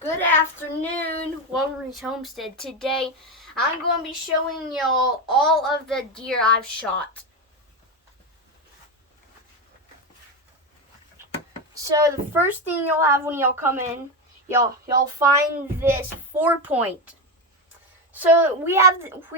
Good afternoon, Wolverine's Homestead. Today, I'm going to be showing y'all all of the deer I've shot. So the first thing you'll have when y'all come in, y'all find this 4-point. So we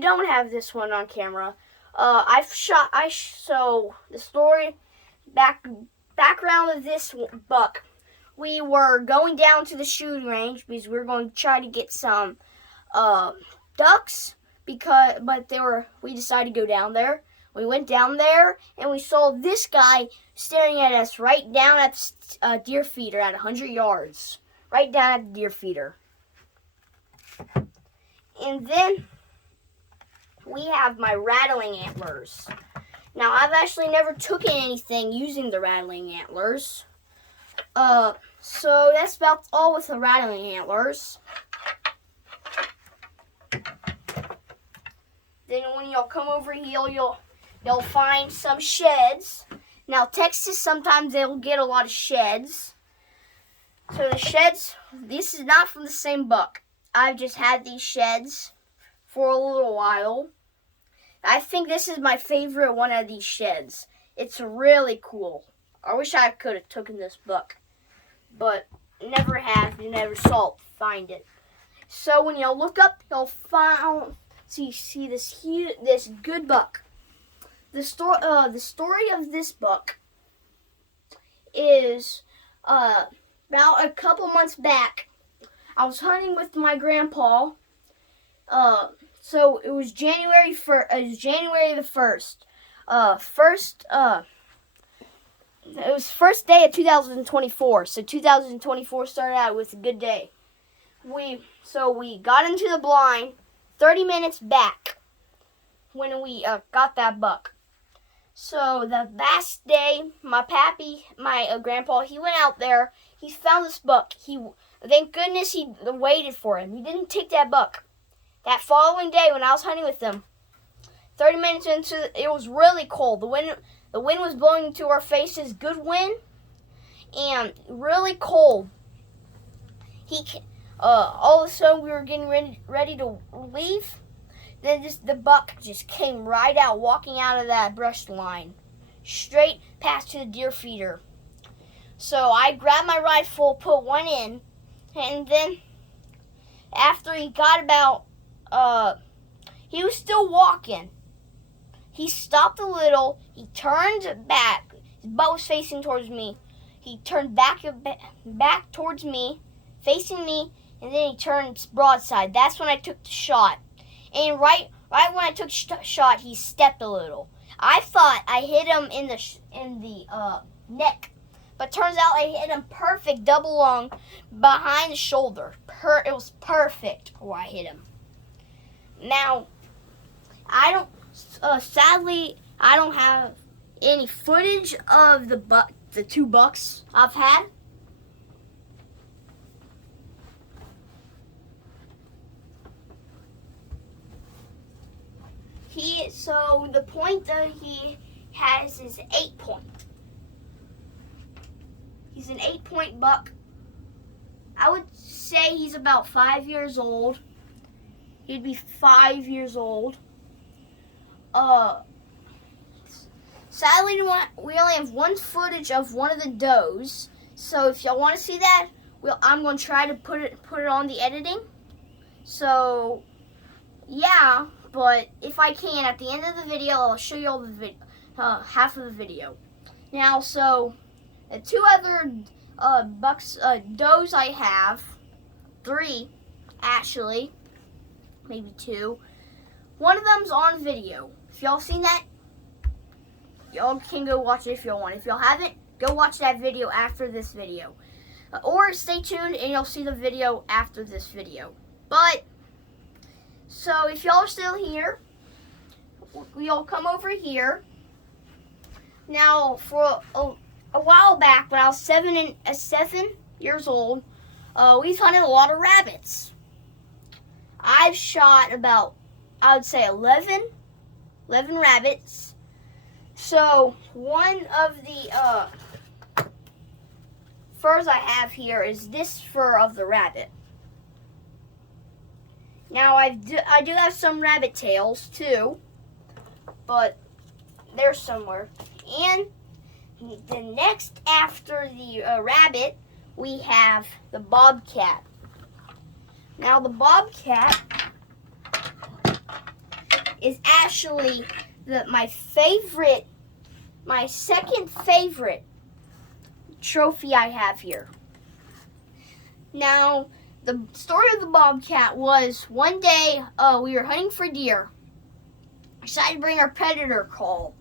don't have this one on camera. So the background of this buck. We were going down to the shooting range because we were going to try to get some ducks we decided to go down there. We went down there and we saw this guy staring at us right down at the deer feeder at 100 yards. Right down at the deer feeder. And then we have my rattling antlers. Now I've actually never taken anything using the rattling antlers. So that's about all with the rattling antlers. Then when y'all come over here, you'll find some sheds. Now Texas, sometimes they'll get a lot of sheds. So the sheds, this is not from the same buck. I've just had these sheds for a little while. I think this is my favorite one of these sheds. It's really cool. I wish I could have taken this buck, but never have. You never find it. So when y'all look up, you'll see this good buck. The story of this buck is about a couple months back. I was hunting with my grandpa. So it was January the 1st. It was first day of 2024. So 2024 started out with a good day. We got into the blind 30 minutes back when we got that buck. So the last day, my grandpa, he went out there. He found this buck. Thank goodness he waited for him. He didn't take that buck. That following day, when I was hunting with him, 30 minutes into it was really cold. The wind was blowing into our faces, good wind, and really cold. All of a sudden, we were getting ready to leave. Then the buck just came right out, walking out of that brush line, straight past to the deer feeder. So I grabbed my rifle, put one in, and then after he got about, he was still walking. He stopped a little. He turned back. His butt was facing towards me. He turned back towards me, facing me, and then he turned broadside. That's when I took the shot. And right when I took the shot, he stepped a little. I thought I hit him in the neck, but turns out I hit him perfect, double lung, behind the shoulder. It was perfect where I hit him. Now, sadly, I don't have any footage of the two bucks I've had. So the point that he has is 8-point. He's an 8-point buck. I would say he's about 5 years old. He'd be 5 years old. Sadly, we only have one footage of one of the does. So if y'all want to see that, I'm going to try to put it on the editing. So yeah, but if I can, at the end of the video, I'll show you all half of the video. Now, so the two other does I have, 3 actually, maybe 2. One of them's on video. If y'all seen that, y'all can go watch it if y'all want. If y'all haven't, go watch that video after this video. Or stay tuned and you'll see the video after this video. But, so if y'all are still here, y'all come over here. Now, for a while back, when I was 7 years old, we've hunted a lot of rabbits. I've shot about, I would say 11 rabbits. So one of the furs I have here is this fur of the rabbit. Now I do have some rabbit tails too, but they're somewhere. And the next after the rabbit, we have the bobcat. Now the bobcat is actually my second favorite trophy I have here. Now, the story of the bobcat was one day we were hunting for deer. We decided to bring our predator call.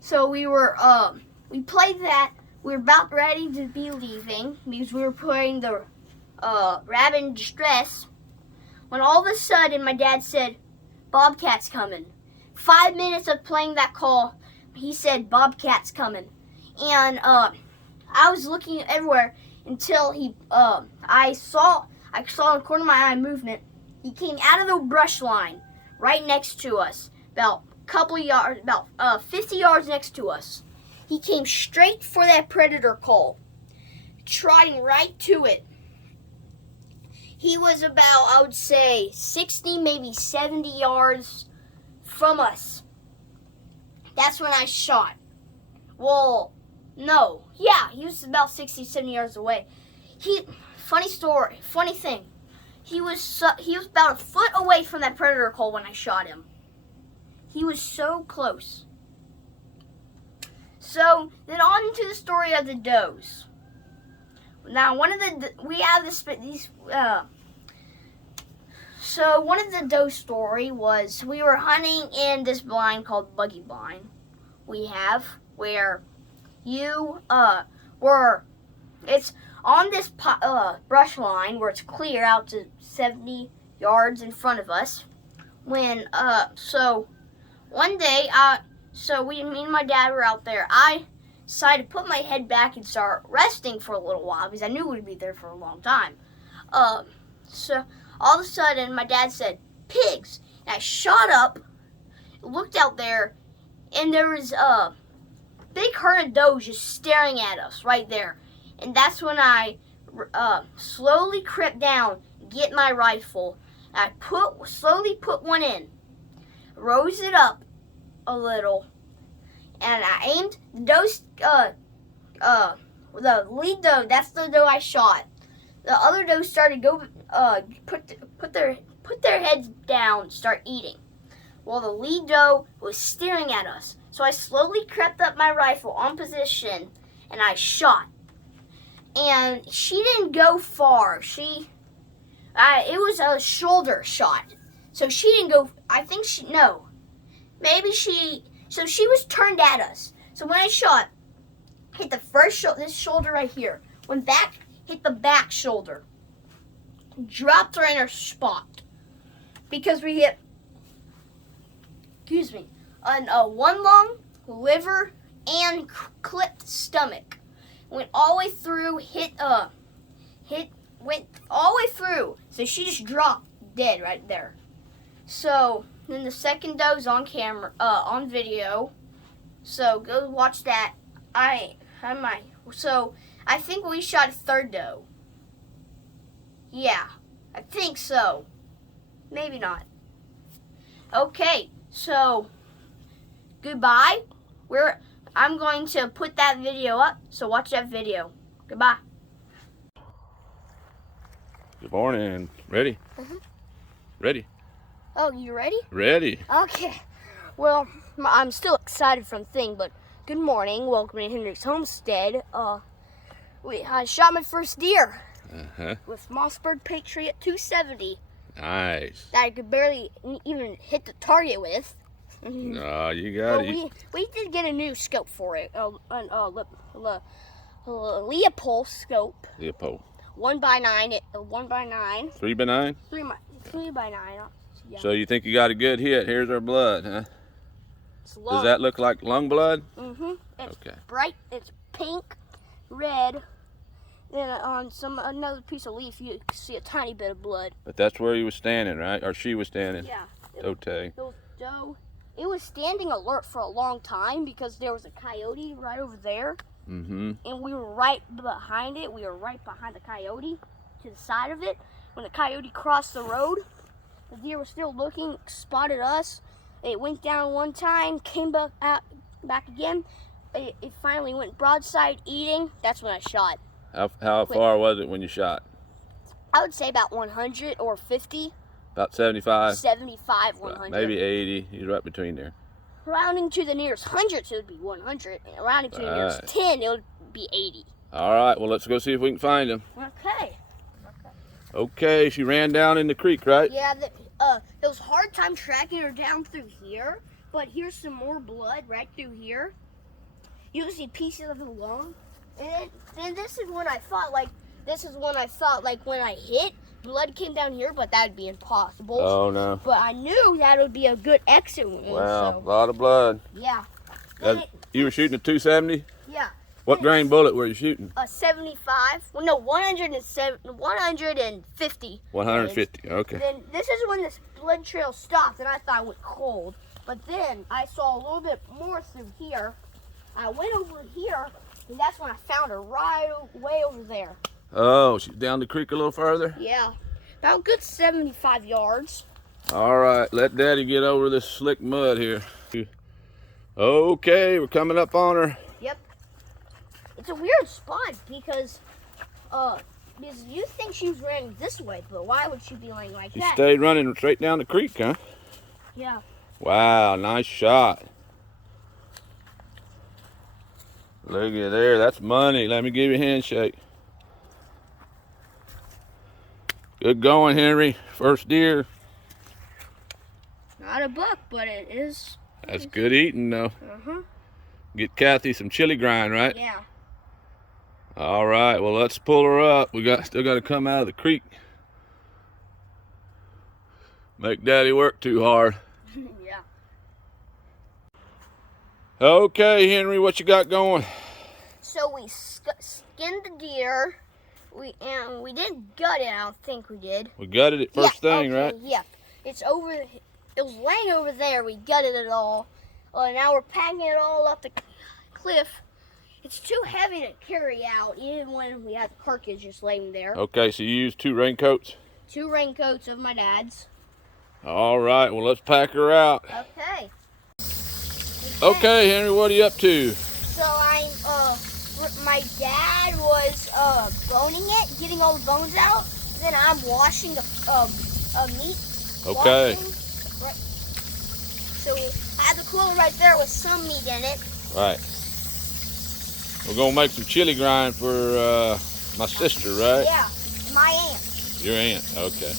So we played that. We were about ready to be leaving because we were putting the rabbit in distress. When all of a sudden my dad said, "Bobcat's coming." 5 minutes of playing that call, he said, "Bobcat's coming." And I was looking everywhere until I saw in the corner of my eye movement. He came out of the brush line right next to us, about 50 yards next to us. He came straight for that predator call, trotting right to it. He was about, I would say, 60, maybe 70 yards from us. That's when I shot. Well, no. Yeah, he was about 60, 70 yards away. Funny thing. He was about a foot away from that predator call when I shot him. He was so close. So, then on into the story of the does. Now, so one of the doe story was we were hunting in this blind called buggy blind. We have where it's on this brush line where it's clear out to 70 yards in front of us. So one day, me and my dad were out there. I decided to put my head back and start resting for a little while because I knew we'd be there for a long time. So all of a sudden, my dad said, "Pigs!" And I shot up, looked out there, and there was a big herd of does just staring at us right there. And that's when I slowly crept down, get my rifle. I slowly put one in, rose it up a little, and I aimed the lead doe. That's the doe I shot. The other does started put their heads down, start eating. Well, the lead doe was staring at us. So I slowly crept up my rifle on position, and I shot. And she didn't go far. It was a shoulder shot. So she didn't go, so she was turned at us. So when I shot, hit the first this shoulder right here. Went back, hit the back shoulder. Dropped her in her spot. Because we hit, one lung, liver, and clipped stomach. Went all the way through, went all the way through. So she just dropped dead right there. So then the second doe's on camera, on video. So go watch that. So I think we shot a third doe. Yeah, I think so. Maybe not. Okay, so goodbye. I'm going to put that video up, so watch that video. Goodbye. Good morning. Ready? Mm-hmm. Ready. Oh, you ready? Ready. Okay. Well, I'm still excited from the thing, but good morning. Welcome to Hendrick's Homestead. I shot my first deer with Mossberg Patriot 270. Nice. That I could barely even hit the target with. No, you got it. We did get a new scope for it. Leopold scope. Leopold. 1x9. 1x9. 3x9? 3x9. Yeah. So you think you got a good hit? Here's our blood, huh? Does that look like lung blood? Mm-hmm. It's okay. Bright. It's pink, red. Then on another piece of leaf, you see a tiny bit of blood. But that's where he was standing, right? Or she was standing? Yeah. Okay. It was standing alert for a long time because there was a coyote right over there. Mm-hmm. And we were right behind it. We were right behind the coyote to the side of it. When the coyote crossed the road, The deer was still looking, spotted us. It went down one time, came back again. It finally went broadside eating. That's when I shot. How far was it when you shot? I would say about 100 or 50. About 75? 75, 100. Right, maybe 80. He's right between there. Rounding to the nearest hundreds, it would be 100. And rounding to the nearest 10, it would be 80. All right, well, let's go see if we can find him. Okay. Okay, she ran down in the creek, right? Yeah, it was a hard time tracking her down through here, but here's some more blood right through here. You can see pieces of the lung. And then this is when I thought, like when I hit, blood came down here, but that would be impossible. Oh, no. But I knew that would be a good exit wound. Wow, so. a lot of blood. Yeah. You were shooting a 270? Yeah. What grain bullet were you shooting? A 75. Well, no, 150. 150, okay. Then this is when this blood trail stopped, and I thought it went cold. But then I saw a little bit more through here. I went over here, and that's when I found her right way over there. Oh, she's down the creek a little further? Yeah, about a good 75 yards. All right, let Daddy get over this slick mud here. Okay, we're coming up on her. Yep. It's a weird spot because you think she's running this way, but why would she be laying like that? She stayed running straight down the creek, huh? Yeah. Wow, nice shot. Look at there, that's money. Let me give you a handshake. Good going, Henry. First deer. Not a buck, but it is. That's good eating, though. Uh-huh. Get Kathy some chili grind, right? Yeah. All right, well, let's pull her up. We still got to come out of the creek. Make Daddy work too hard. Yeah. Okay, Henry, what you got going? So we skinned the deer. We didn't gut it. I don't think we did. We gutted it first thing, okay, right? Yeah. It was laying over there. We gutted it all. Now we're packing it all up the cliff. It's too heavy to carry out, even when we had the carcass just laying there. Okay, so you used 2 raincoats? 2 raincoats of my dad's. All right, well, let's pack her out. Okay. Okay, Henry, what are you up to? So my dad was boning it, getting all the bones out. Then I'm washing the meat. Okay. Right. So we have the cooler right there with some meat in it. Right. We're gonna make some chili grind for my sister, right? Yeah, my aunt. Your aunt, okay.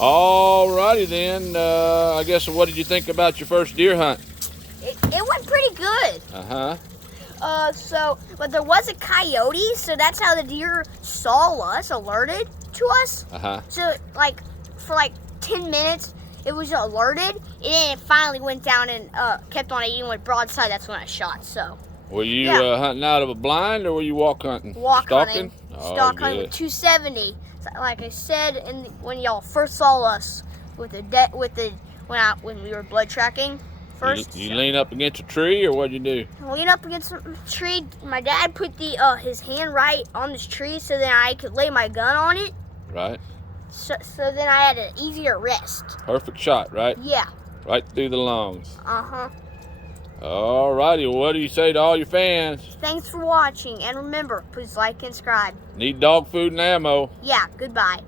All righty then. I guess, what did you think about your first deer hunt? It went pretty good. Uh-huh. But there was a coyote, so that's how the deer saw us, alerted to us. Uh-huh. So, for 10 minutes, it was alerted, and then it finally went down and kept on eating with broadside. That's when I shot, so. Were you hunting out of a blind, or were you walk hunting? Walk Stalking? hunting. Stalk hunting with 270. So, like I said, when y'all first saw us when we were blood tracking. First, you lean up against a tree, or what'd you do? Lean up against a tree. My dad put his hand right on this tree so then I could lay my gun on it. Right. So then I had an easier rest. Perfect shot, right? Yeah. Right through the lungs. Uh-huh. All righty, well, what do you say to all your fans? Thanks for watching, and remember, please like and subscribe. Need dog food and ammo. Yeah, goodbye.